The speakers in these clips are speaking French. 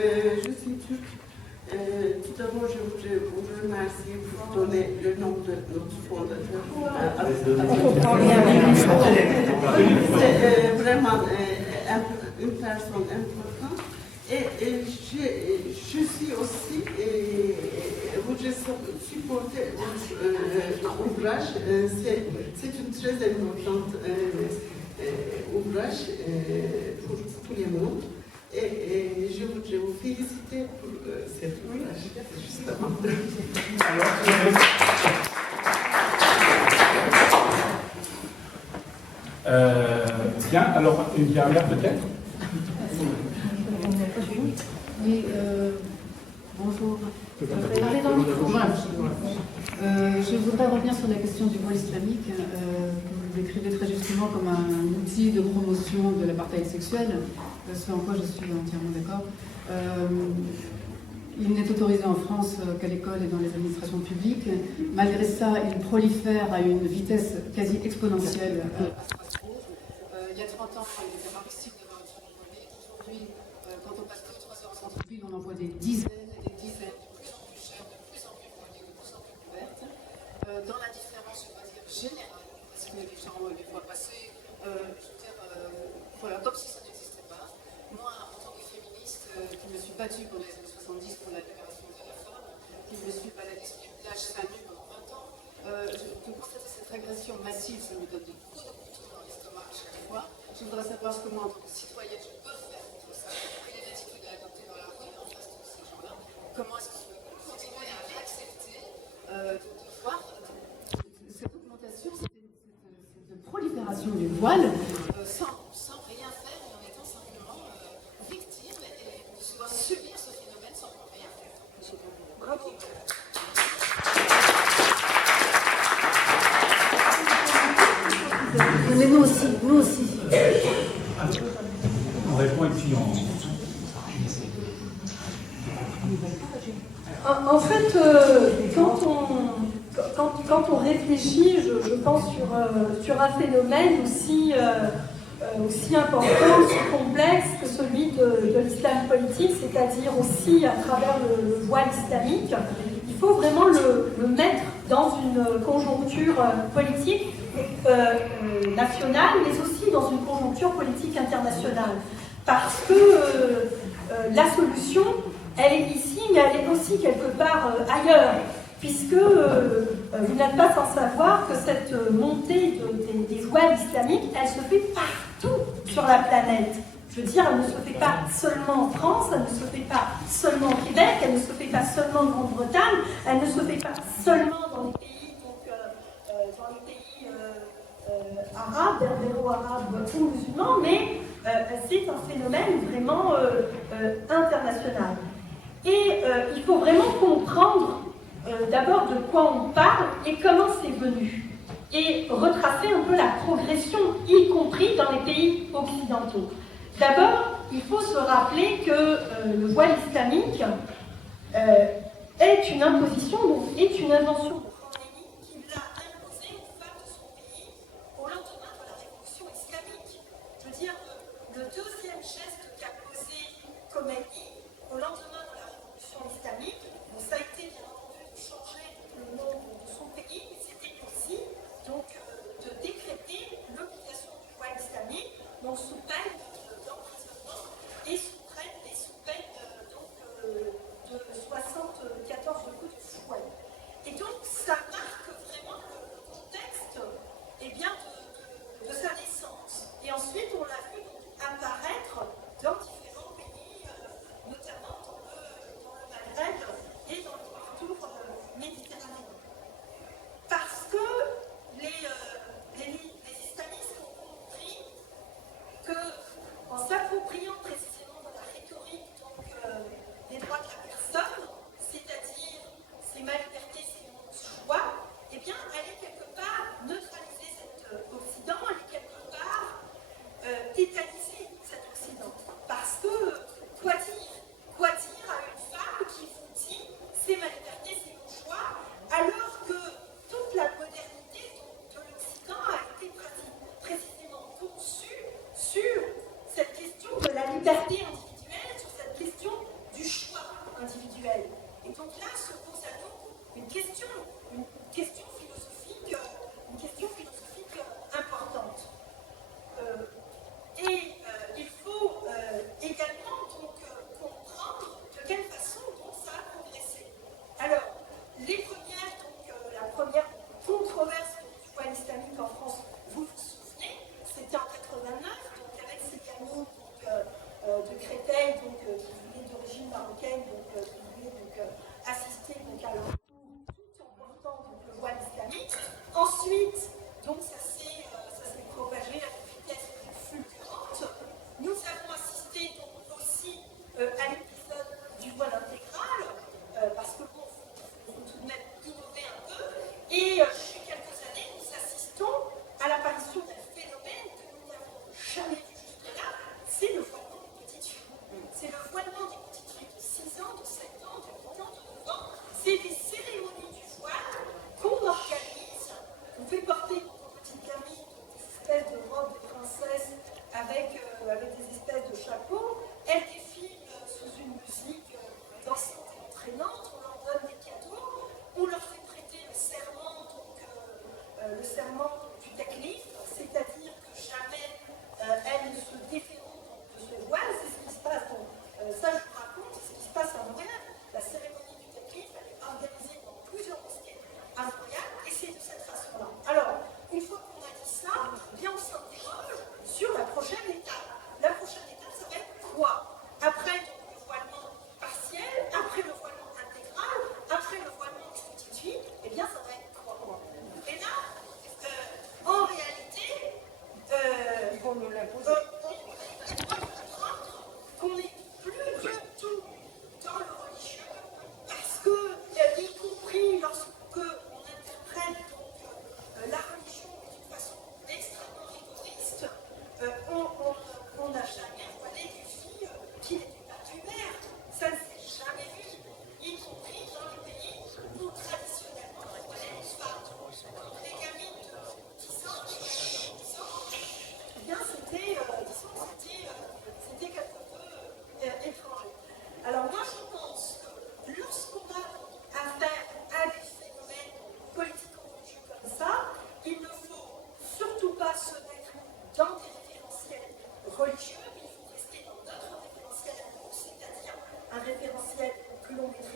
Je suis turque. Tout d'abord, je voudrais vous remercier pour donner le nom de notre fondateur. C'est vraiment une personne importante. Et je suis aussi, voudrais supporter l'ouvrage. C'est une très importante ouvrage pour tout le monde. Et je voudrais vous féliciter pour cette ouvrage, justement. Bien, alors une dernière peut-être. Oui, bonjour. Parlez dans le micro. Je voudrais revenir sur la question du voile islamique, que vous décrivez très justement comme un outil de promotion de l'apartheid sexuel, ce en quoi je suis entièrement d'accord. Il n'est autorisé en France qu'à l'école et dans les administrations publiques. Malgré ça, il prolifère à une vitesse quasi exponentielle à Strasbourg. Il y a 30 ans, il était pas possible d'avoir un salon public. Aujourd'hui, quand on passe 3 heures en centre-ville, on en voit des dizaines et des dizaines, de plus en plus chères, de plus en plus poignées, de plus en plus couvertes. Dans l'indifférence, je ne vais pas dire générale, parce que les gens les voient passer, je veux dire, voilà, comme si ça n'existait pas. Moi, en tant que féministe, qui me suis battue pour les années 70 pour la libération de la femme, qui me suis baladée sur les plages seins nus pendant 20 ans, de constater cette régression massive, ça me donne des coups de couteau dans l'estomac à chaque fois. Je voudrais savoir ce que moi, en tant que citoyenne, je peux faire contre ça. Quelle est l'attitude à adopter dans la rue en face de ces gens-là? Comment est-ce que je peux continuer à accepter de voir cette augmentation, cette prolifération du voile sans rien faire et en étant simplement victime et de devoir subir ce phénomène sans rien faire? Bravo. Mais nous aussi, nous aussi. On répond et puis En fait, quand on réfléchit, je pense sur un phénomène aussi important, aussi complexe que celui de l'islam politique, c'est-à-dire aussi à travers le voile islamique, il faut vraiment le mettre dans une conjoncture politique nationale, mais aussi dans une conjoncture politique internationale. Parce que la solution, elle est ici, mais elle est aussi quelque part ailleurs, puisque vous n'êtes pas sans savoir que cette montée des voiles islamiques, elle se fait partout sur la planète. Je veux dire, elle ne se fait pas seulement en France, elle ne se fait pas seulement au Québec, elle ne se fait pas seulement en Grande-Bretagne, elle ne se fait pas seulement dans les pays, arabes, berbéro-arabes ou musulmans, mais c'est un phénomène vraiment international. Et il faut vraiment comprendre d'abord de quoi on parle et comment c'est venu. Et retracer un peu la progression, y compris dans les pays occidentaux. D'abord, il faut se rappeler que le voile islamique est une imposition, donc est une invention de Khomeini qui l'a imposée aux femmes de son pays au lendemain de la révolution islamique. Je veux dire, le deuxième geste qu'a posé Khomeini au lendemain de la révolution islamique, bon, ça a été bien entendu de changer le nom de son pays, mais c'était aussi donc de décréter l'obligation du voile islamique, donc sous peine d'emprisonnement et sous peine de 74 coups de fouet. Et donc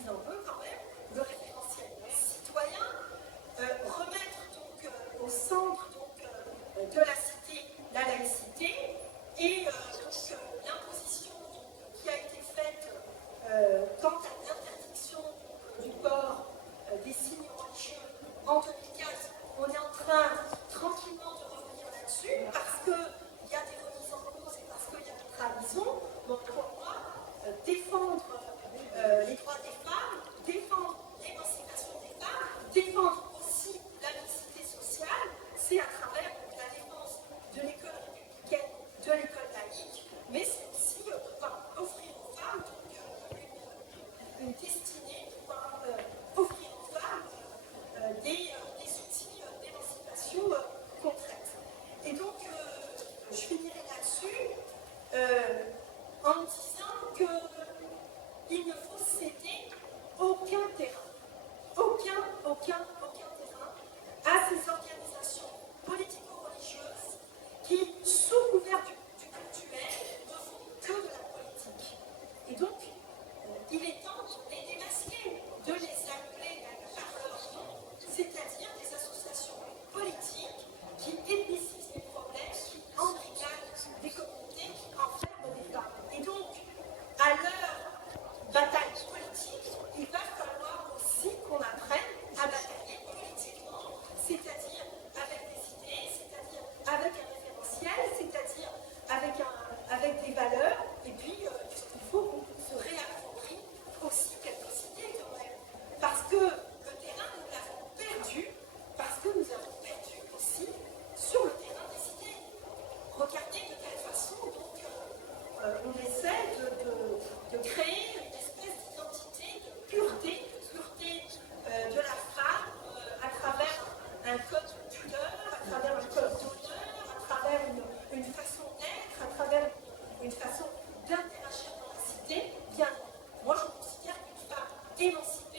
réorganise un peu quand même le référentiel citoyen, remettre donc au centre de la cité la laïcité et l'imposition qui a été faite quant à l'interdiction du port des signes religieux en 2004. On est en train tranquillement de revenir là-dessus parce qu'il y a des remises en cause et parce qu'il y a des trahisons. Donc pour moi, défendre les droits des femmes, défendre l'émancipation des femmes, défendre aussi la mixité sociale, c'est à travers la défense de l'école républicaine, de l'école laïque, mais c'est aussi pouvoir offrir aux femmes une destinée, pouvoir offrir aux femmes des outils d'émancipation concrètes. Et donc, je finirai là-dessus en disant qu'il ne faut céder aucun terrain, aucun terrain à ces organisations politico-religieuses qui, sous couvert du cultuel, ne font que de la politique. Et donc, il est temps de les démasquer, de les appeler par leur nom, c'est-à-dire des associations politiques qui ethnicisent les problèmes, qui embrigadent des communautés, qui enferment des femmes. Et donc, à leur bataille politique, il va falloir aussi qu'on apprenne à batailler politiquement, c'est-à-dire avec des idées, c'est-à-dire avec un référentiel, c'est-à-dire avec des valeurs, et puis il faut qu'on se réapproprie aussi quelques idées quand même. Parce que le terrain, nous l'avons perdu, parce que nous avons perdu aussi sur le terrain des idées. Regardez de quelle façon donc, on essaie de créer une espèce d'identité, de pureté de la femme à travers un code de pudeur, à travers un code d'honneur, à travers une façon d'être, à travers une façon d'interagir dans la cité. Bien, moi je considère qu'une femme émancipée